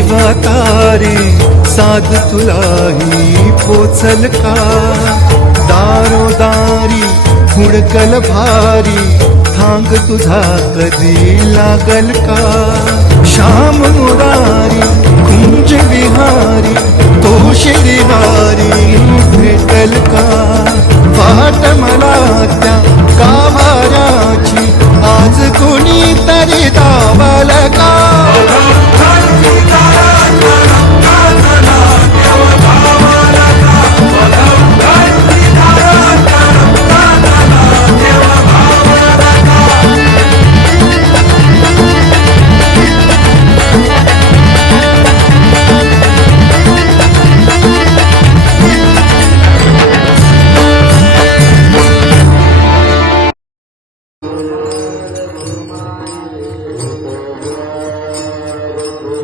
जीवातारी साध तुलाही पोचल का? दारोदारी हुडकल भारी थांग तुझा कधी लागल का?